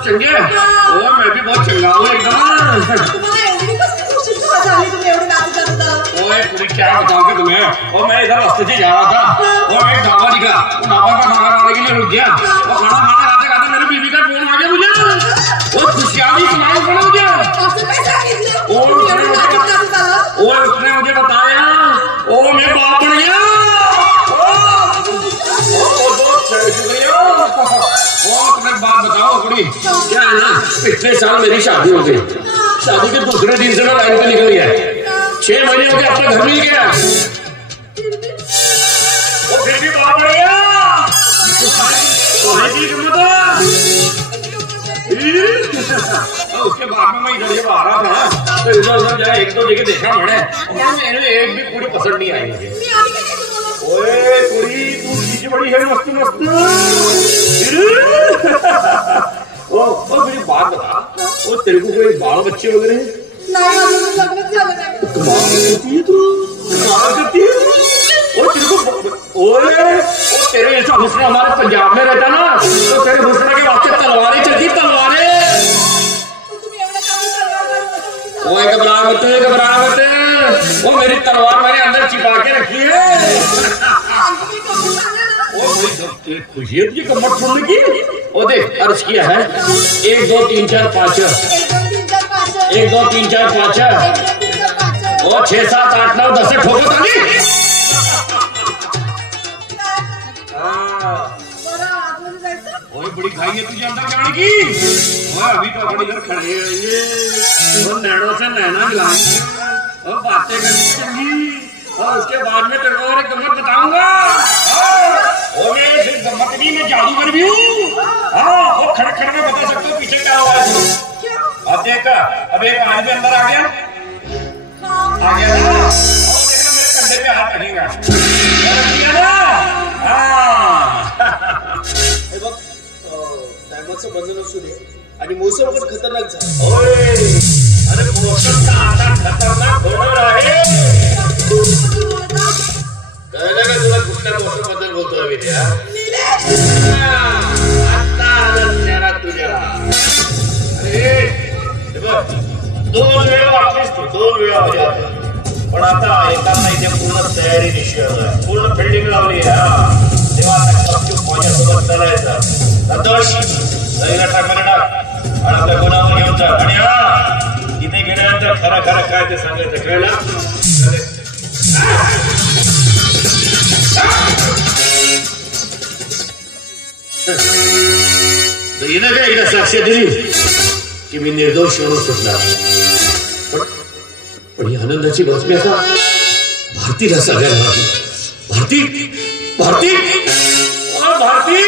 सब चंगे? ओ मैं भी बहुत चंगा हूँ एकदम। ओए पूरी क्या बताऊंगा तुम्हें? और मैं इधर रास्ते से जा रहा था और एक ढाबा दिखा, ढाबा का खाना खाने के लिए रुक गया और खाना खाते खाते मेरी बीवी का फोन आ गया मुझे। वो खुशहाली सुनाई पड़ा मुझे और उसने मुझे बताया ओ मैं बाप बन गया। तुम्हें बात बताओ थोड़ी, क्या है ना, पिछले साल मेरी शादी हो गई। शादी के दूसरे दिन से मैं लाइन पे निकल गया। 6 महीने हो गए अपने घर नहीं गया, वो फिर भी बाप बन गया। उसके बाद में मैं इधर जब आ रहा था तो इधर उधर जाए 1-2 जगह देखा मैंने, एक भी पूरी पसंद नहीं आई मुझे। ओए कुड़ी तू चीज बड़ी है मस्त मस्त। ओ मेरी बात बता, वो तेरे को कोई बाल बच्चे वगैरह है? तेरे ऐसा हुस्न हमारे पंजाब में रहता ना तो तेरे हुस्न के वास्ते तलवारें चलती, तलवारें। घबरा मत, वो मेरी तलवार मैंने अंदर छिपा के रखी है। खुशी है तुझे कमर छोड़ने की? ओ देख अर्ज किया है 1 2 3 4 5 1 2 3 4 5 और 6 7 8 9 10 से ठोको ताली। बड़ी खाई है तुझे अंदर जाने की। अभी तो अपनी घर खड़े रहेंगे और नैनों से नैना मिलाएंगे और बातें करनी चंगी और उसके बाद में तेरे को एक गम्मत बताऊंगा। और मैं सिर्फ गम्मत नहीं, मैं जादूगर भी हूँ। हाँ वो खड़े खड़े में बता सकते हो पीछे क्या हुआ है। अब देख अब एक आदमी अंदर आ गया ना, और देखना मेरे कंधे पे हाथ रखेगा आणि मौसम पण खतरनाक झाला। अरे मौसम का आता खतरनाक होणार आहे। कळलं का तुला कुठल्या मौसम बद्दल बोलतोय विद्या? आता आला तुझ्या। अरे बघ 2 वेळा वाटलीस तू, 2 वेळा हो जाते पण आता एका इथे पूर्ण तयारी निश्चय आहे, पूर्ण फिल्डिंग लावली आहे। तेव्हा आता कप्चूप माझ्यासोबत चालायचं संतोष सैला टाकायला टाक आणि आपल्या गुणावर घेऊन जा। आणि हा इथे गेल्यानंतर खरं खरं काय ते सांगायचं, कळलं? तो हिनं काय एकदा साक्ष दिली की मी निर्दोष म्हणून सुटणार, पण ही आनंदाची बातमी आता भारतीला सगळ्यांना। भारती भारती भारती